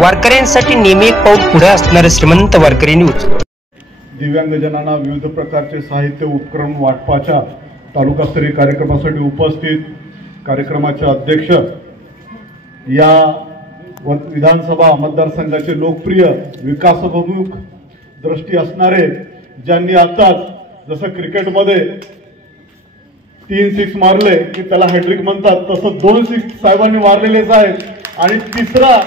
वारकऱ्यांसाठी नेहमी एक पाऊल पुढे असणारे श्रीमंत वारकरी न्यूज। दिव्यांगजनांना विविध प्रकारचे साहित्य उपक्रम वाटपाच्या तालुकास्तरीय कार्यक्रमासाठी उपस्थित कार्यक्रमाचे अध्यक्ष, या विधानसभा मतदारसंघाचे लोकप्रिय विकासोन्मुख दृष्टी असणारे, ज्यांनी आताच जसं क्रिकेटमध्ये 3 सिक्स मारले की त्याला हॅट्रिक म्हणतात, तसं 2 सिक्स साहेबांनी मारलेलेच आहेत आणि तिसरा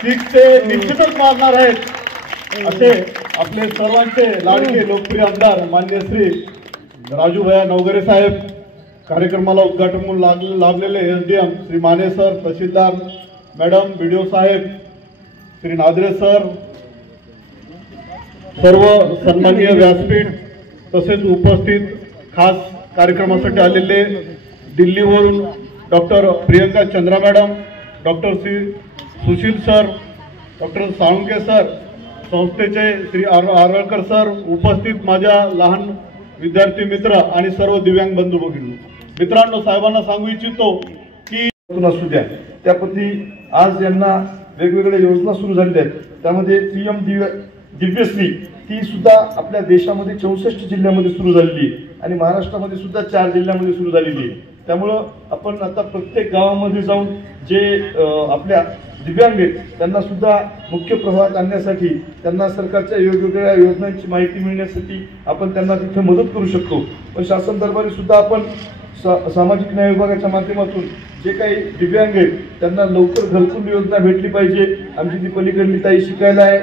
सिक्स ते निश्चितच मारणार आहेत। असे आपले सर्वांचे लाडके लोकप्रिय आमदार माननीय श्री राजूभैया नवघरे साहेब, कार्यक्रमाला उद्घाटन म्हणून लाभलेले SDM श्री माने सर, तहसीलदार मॅडम, BDO साहेब श्री नादरे सर, सर्व सन्माननीय व्यासपीठ, तसेच उपस्थित खास कार्यक्रमासाठी आलेले दिल्लीवरून doctor Priyanka Chandra madam, doctor Shri Sushil sir, doctor Salunke sir, संस्थेचे श्री आरळकर सर, उपस्थित माझ्या लहान विद्यार्थी मित्र आणि सर्व दिव्यांग बंधू भगिनी मित्रांनो, साहेबांना सांगू इच्छितो की असू द्या त्याप्रती आज यांना वेगवेगळ्या योजना सुरू झालेल्या आहेत। त्यामध्ये PM दिव्यश्री ती सुद्धा आपल्या देशामध्ये 64 जिल्ह्यामध्ये सुरू झालेली आहे आणि महाराष्ट्रामध्ये सुद्धा 4 जिल्ह्यामध्ये सुरू झालेली आहे। त्यामुळं आपण आता प्रत्येक गावामध्ये जाऊन जे आपल्या दिव्यांग आहेत त्यांना सुद्धा मुख्य प्रवाहात आणण्यासाठी, त्यांना सरकारच्या वेगवेगळ्या योजनांची माहिती मिळण्यासाठी आपण त्यांना तिथे मदत करू शकतो। पण शासन दरबारी सुद्धा आपण सामाजिक न्याय विभागाच्या माध्यमातून जे काही दिव्यांग आहेत त्यांना लवकर घरकुल योजना भेटली पाहिजे। आमची ती पलीकडली ताई शिकायला आहे,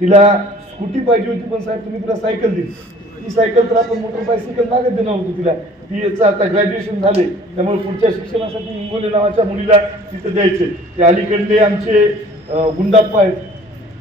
तिला स्कूटी पाहिजे होती, पण साहेब तुम्ही तिला सायकल दिली। ती सायकल तर आपण मोटर बायसिकल मागत देणार होतो तिला, ती याचं आता ग्रॅज्युएशन झाले, त्यामुळे पुढच्या शिक्षणासाठी इंगोले नावाच्या मुलीला तिथं द्यायचे। ते अलीकडले आमचे गुंडाप्पा आहेत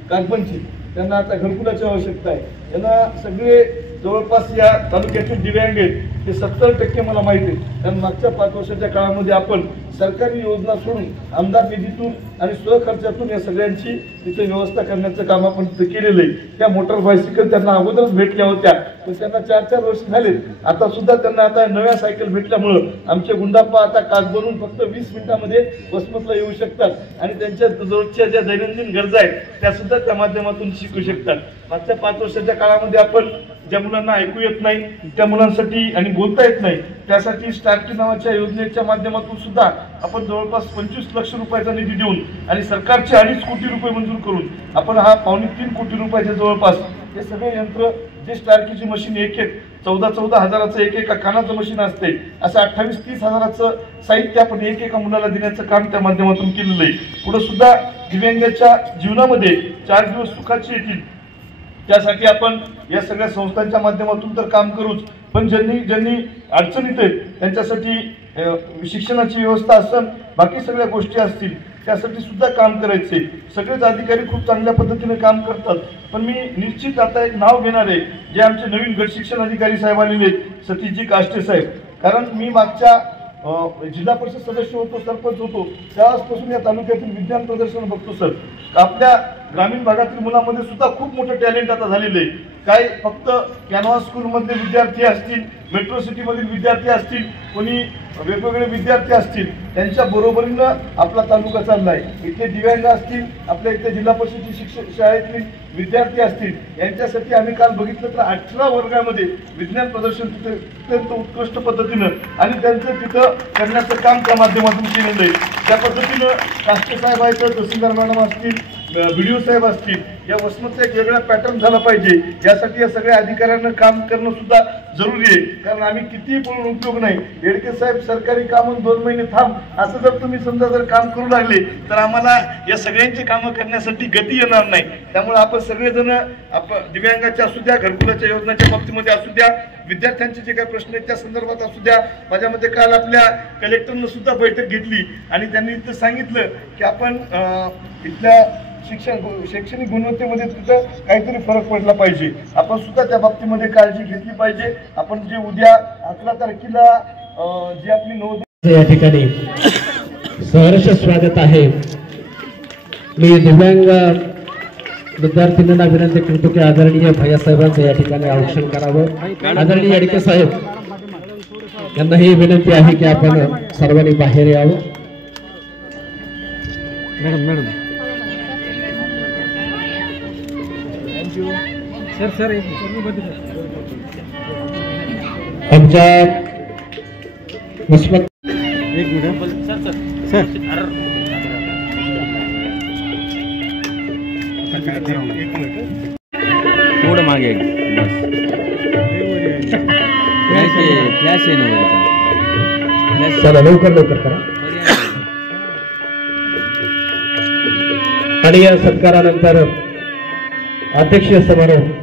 कारपंची, त्यांना आता घरकुलाची आवश्यकता आहे। त्यांना सगळे जवळपास या तालुक्याचे दिव्यांग आहेत ते 70% मला माहिती आहे, कारण मागच्या 5 वर्षाच्या काळामध्ये आपण सरकारी योजना सोडून आमदार निधीतून आणि स्वखर्चातून या सगळ्यांची तिथे व्यवस्था करण्याचं काम आपण तिथे केलेलं आहे। त्या मोटर बायसिकल त्यांना अगोदरच भेटल्या होत्या, पण त्यांना 4-4 वर्ष झाले, आता सुद्धा त्यांना आता नव्या सायकल भेटल्यामुळं आमचे गुंडाप्पा आता काच बनवून फक्त 20 मिनिटांमध्ये वसमतला येऊ शकतात आणि त्यांच्या रोजच्या ज्या दैनंदिन गरजा आहेत त्या सुद्धा त्या माध्यमातून शिकू शकतात। मागच्या 5 वर्षाच्या काळामध्ये आपण ज्या मुलांना ऐकू येत नाही, त्या मुलांसाठी आणि बोलता येत नाही, त्यासाठी स्टार्की नावाच्या योजनेच्या माध्यमातून सुद्धा आपण जवळपास 25 लाख रुपयाचा निधी देऊन आणि सरकारचे 2.5 कोटी रुपये मंजूर करून आपण हा 2.25 कोटी रुपयाच्या जवळपास हे सगळे यंत्र, जे स्टार्कीची मशीन एक 14-14 हजाराचं एक कानाचं मशीन असते, असं 28-30 हजाराचं साहित्य आपण एका मुलाला देण्याचं काम त्या माध्यमातून केलेलं आहे। पुढे सुद्धा दिव्यांगाच्या जीवनामध्ये 4 दिवस सुखाचे येतील त्यासाठी आपण या सगळ्या संस्थांच्या माध्यमातून तर काम करूच, पण ज्यांनी अडचणीत आहेत त्यांच्यासाठी शिक्षणाची व्यवस्था असेल, बाकी सगळ्या गोष्टी असतील त्यासाठी सुद्धा काम करायचे। सगळेच अधिकारी खूप चांगल्या पद्धतीने काम करतात, पण मी निश्चित आता एक नाव घेणार आहे, जे आमचे नवीन गट शिक्षण अधिकारी साहेब आलेले सतीशजी काष्टे साहेब, कारण मी मागच्या जिल्हा परिषद सदस्य होतो, सरपंच होतो, त्यावेळेसपासून या तालुक्यातील विज्ञान प्रदर्शन बघतो सर। आपल्या ग्रामीण भागातील मुलांमध्ये सुद्धा खूप मोठं टॅलेंट आता झालेलं आहे। काय फक्त कॅनव्हास स्कूलमधले विद्यार्थी असतील, मेट्रो सिटीमधील विद्यार्थी असतील, कोणी वेगवेगळे विद्यार्थी असतील, त्यांच्या बरोबरीनं आपला तालुका चालला आहे। इथे दिव्यांग असतील, आपल्या इथे जिल्हा परिषदेची शिक्षण शाळेतील विद्यार्थी असतील, यांच्यासाठी आम्ही काल बघितलं तर 18 वर्गामध्ये विज्ञान प्रदर्शन तिथे अत्यंत उत्कृष्ट पद्धतीनं आणि त्यांचं तिथं करण्याचं काम त्या माध्यमातून केलेलं आहे। त्या पद्धतीनं काष्टे साहेब आहेत, तहसीलदार मॅडम असतील, BDO साहेब असतील, या वसमतचा एक वेगळा पॅटर्न झाला पाहिजे, यासाठी या सगळ्या अधिकाऱ्यांना काम करणं सुद्धा जरुरी आहे। कारण आम्ही कितीही बोलून उपयोग नाही, येडके साहेब सरकारी काम 2 महिने थांब असं जर तुम्ही समजा जर काम करू लागले तर आम्हाला या सगळ्यांची कामं करण्यासाठी गती येणार नाही। त्यामुळे आपण सगळेजण दिव्यांगाच्या असू द्या, घरकुलाच्या योजनेच्या बाबतीमध्ये असू द्या, विद्यार्थ्यांचे जे काही प्रश्न आहेत त्या संदर्भात असू द्या, माझ्यामध्ये काल आपल्या कलेक्टरनं सुद्धा बैठक घेतली आणि त्यांनी इथं सांगितलं की आपण इथल्या शैक्षणिक गुणवत्तेमध्ये तिथं काहीतरी फरक पडला पाहिजे, आपण सुद्धा त्या बाबतीमध्ये काळजी घेतली पाहिजे। आपण जे उद्या 11 तारखेला जी आपली नोंद या ठिकाणी सहर्ष स्वागत आहे। मी दिव्यांग विद्यार्थ्यांना विनंती करतो की आदरणीय भैयासाहेबांचं या ठिकाणी औक्षण करावं। आदरणीय येडके साहेब यांना ही विनंती आहे की आपण सर्वांनी बाहेर यावं। मॅडम आमच्या उस्मत थोडं मागे बस फ्लॅश आहे ना चला लवकर करा. आणि या सत्कारानंतर अध्यक्षीय समारोह